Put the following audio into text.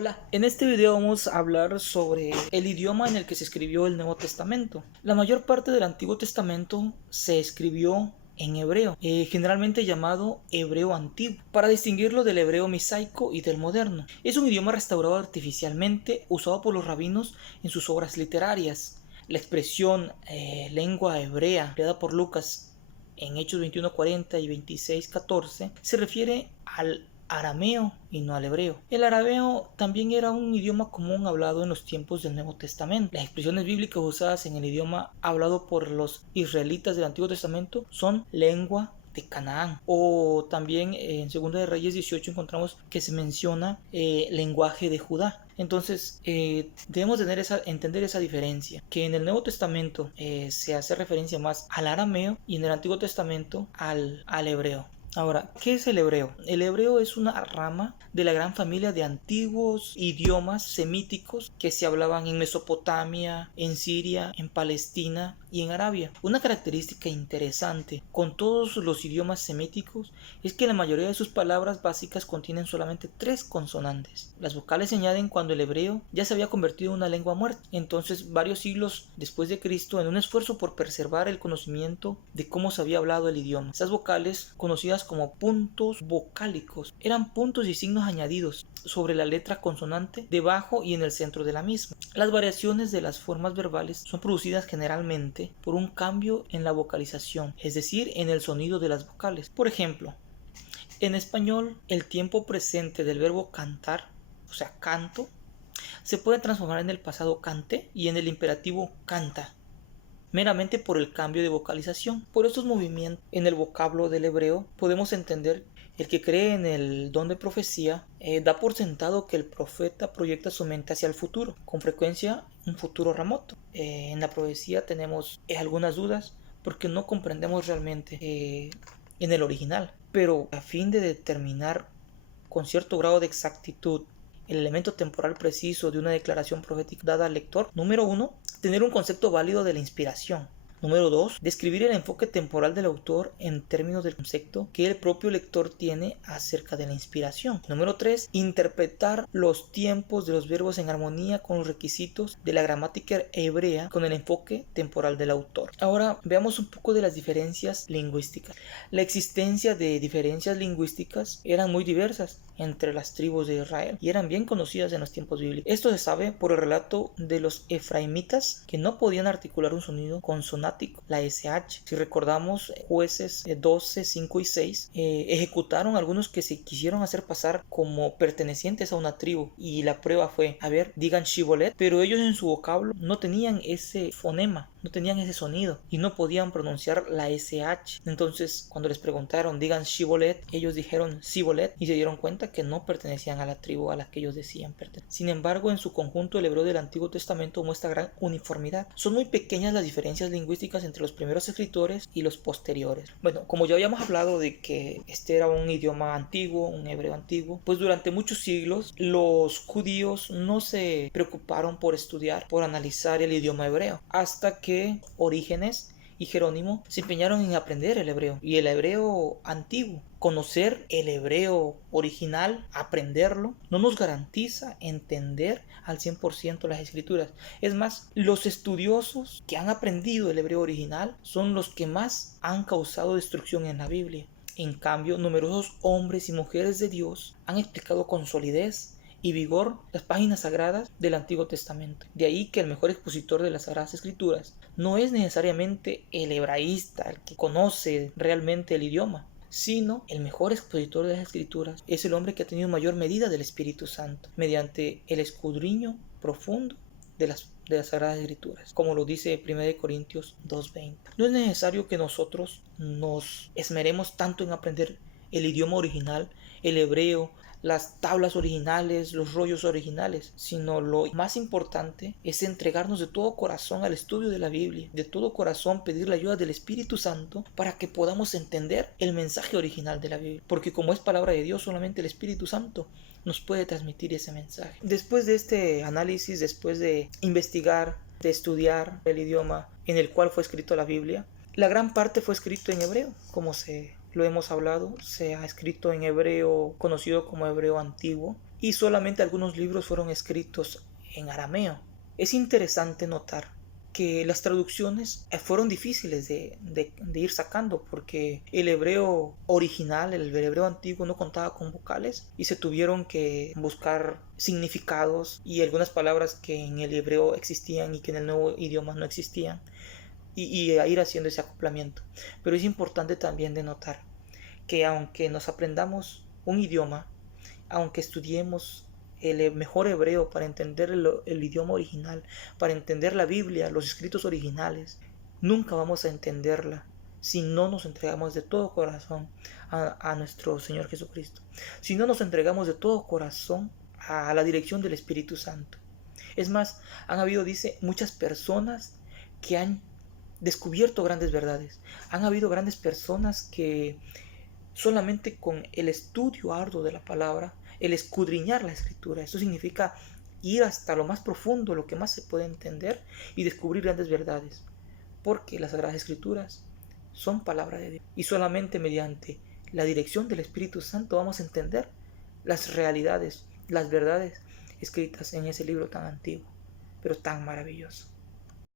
Hola, en este video vamos a hablar sobre el idioma en el que se escribió el Nuevo Testamento. La mayor parte del Antiguo Testamento se escribió en hebreo, generalmente llamado hebreo antiguo, para distinguirlo del hebreo misaico y del moderno. Es un idioma restaurado artificialmente, usado por los rabinos en sus obras literarias. La expresión lengua hebrea, empleada por Lucas en Hechos 21:40 y 26:14, se refiere al arameo y no al hebreo. El arameo también era un idioma común hablado en los tiempos del Nuevo Testamento. Las expresiones bíblicas usadas en el idioma hablado por los israelitas del Antiguo Testamento son lengua de Canaán, o también en 2 de Reyes 18 encontramos que se menciona lenguaje de Judá. Entonces debemos entender esa diferencia, que en el Nuevo Testamento se hace referencia más al arameo y en el Antiguo Testamento al hebreo. Ahora, ¿qué es el hebreo? El hebreo es una rama de la gran familia de antiguos idiomas semíticos que se hablaban en Mesopotamia, en Siria, en Palestina y en Arabia. Una característica interesante con todos los idiomas semíticos es que la mayoría de sus palabras básicas contienen solamente 3 consonantes. Las vocales se añaden cuando el hebreo ya se había convertido en una lengua muerta. Entonces, varios siglos después de Cristo, en un esfuerzo por preservar el conocimiento de cómo se había hablado el idioma, esas vocales, conocidas como puntos vocálicos, eran puntos y signos añadidos sobre la letra consonante debajo y en el centro de la misma. Las variaciones de las formas verbales son producidas generalmente por un cambio en la vocalización, es decir, en el sonido de las vocales. Por ejemplo, en español, el tiempo presente del verbo cantar, o sea, canto, se puede transformar en el pasado cante y en el imperativo canta, meramente por el cambio de vocalización. Por estos movimientos en el vocablo del hebreo podemos entender el que cree en el don de profecía da por sentado que el profeta proyecta su mente hacia el futuro, con frecuencia un futuro remoto. En la profecía tenemos algunas dudas porque no comprendemos realmente en el original, pero a fin de determinar con cierto grado de exactitud el elemento temporal preciso de una declaración profética dada al lector, número 1, tener un concepto válido de la inspiración. Número 2, describir el enfoque temporal del autor en términos del concepto que el propio lector tiene acerca de la inspiración. Número 3, interpretar los tiempos de los verbos en armonía con los requisitos de la gramática hebrea con el enfoque temporal del autor. Ahora veamos un poco de las diferencias lingüísticas. La existencia de diferencias lingüísticas eran muy diversas entre las tribus de Israel y eran bien conocidas en los tiempos bíblicos. Esto se sabe por el relato de los efraimitas que no podían articular un sonido consonante, la SH. Si recordamos, Jueces 12, 5 y 6 ejecutaron a algunos que se quisieron hacer pasar como pertenecientes a una tribu, y la prueba fue, a ver, digan Shibolet, pero ellos en su vocablo no tenían ese fonema, no tenían ese sonido y no podían pronunciar la SH. Entonces, cuando les preguntaron, digan Shibolet, ellos dijeron Sibolet y se dieron cuenta que no pertenecían a la tribu a la que ellos decían pertenecer. Sin embargo, en su conjunto, el hebreo del Antiguo Testamento muestra gran uniformidad. Son muy pequeñas las diferencias lingüísticas entre los primeros escritores y los posteriores. Bueno, como ya habíamos hablado de que este era un idioma antiguo, un hebreo antiguo, pues durante muchos siglos los judíos no se preocuparon por estudiar, por analizar el idioma hebreo, hasta que Orígenes y Jerónimo se empeñaron en aprender el hebreo y el hebreo antiguo. Conocer el hebreo original, aprenderlo, no nos garantiza entender al 100% las escrituras. Es más, los estudiosos que han aprendido el hebreo original son los que más han causado destrucción en la Biblia. En cambio, numerosos hombres y mujeres de Dios han explicado con solidez y vigor las páginas sagradas del Antiguo Testamento. De ahí que el mejor expositor de las Sagradas Escrituras no es necesariamente el hebraísta, el que conoce realmente el idioma, sino el mejor expositor de las Escrituras es el hombre que ha tenido mayor medida del Espíritu Santo, mediante el escudriño profundo de las Sagradas Escrituras, como lo dice 1 Corintios 2:20. No es necesario que nosotros nos esmeremos tanto en aprender el idioma original, el hebreo, las tablas originales, los rollos originales, sino lo más importante es entregarnos de todo corazón al estudio de la Biblia, de todo corazón pedir la ayuda del Espíritu Santo para que podamos entender el mensaje original de la Biblia, porque como es palabra de Dios, solamente el Espíritu Santo nos puede transmitir ese mensaje. Después de este análisis, después de investigar, de estudiar el idioma en el cual fue escrito la Biblia, la gran parte fue escrito en hebreo, como lo hemos hablado, se ha escrito en hebreo conocido como hebreo antiguo, y solamente algunos libros fueron escritos en arameo. Es interesante notar que las traducciones fueron difíciles de ir sacando porque el hebreo original, el hebreo antiguo, no contaba con vocales y se tuvieron que buscar significados y algunas palabras que en el hebreo existían y que en el nuevo idioma no existían y ir haciendo ese acoplamiento. Pero es importante también de notar que aunque nos aprendamos un idioma, aunque estudiemos el mejor hebreo para entender el idioma original, para entender la Biblia, los escritos originales, nunca vamos a entenderla si no nos entregamos de todo corazón a nuestro Señor Jesucristo, si no nos entregamos de todo corazón a la dirección del Espíritu Santo. Es más, han habido, dice, muchas personas que han descubierto grandes verdades. Han habido grandes personas que solamente con el estudio arduo de la palabra, el escudriñar la escritura, eso significa ir hasta lo más profundo, lo que más se puede entender y descubrir grandes verdades, porque las Sagradas Escrituras son palabra de Dios y solamente mediante la dirección del Espíritu Santo vamos a entender las realidades, las verdades escritas en ese libro tan antiguo, pero tan maravilloso.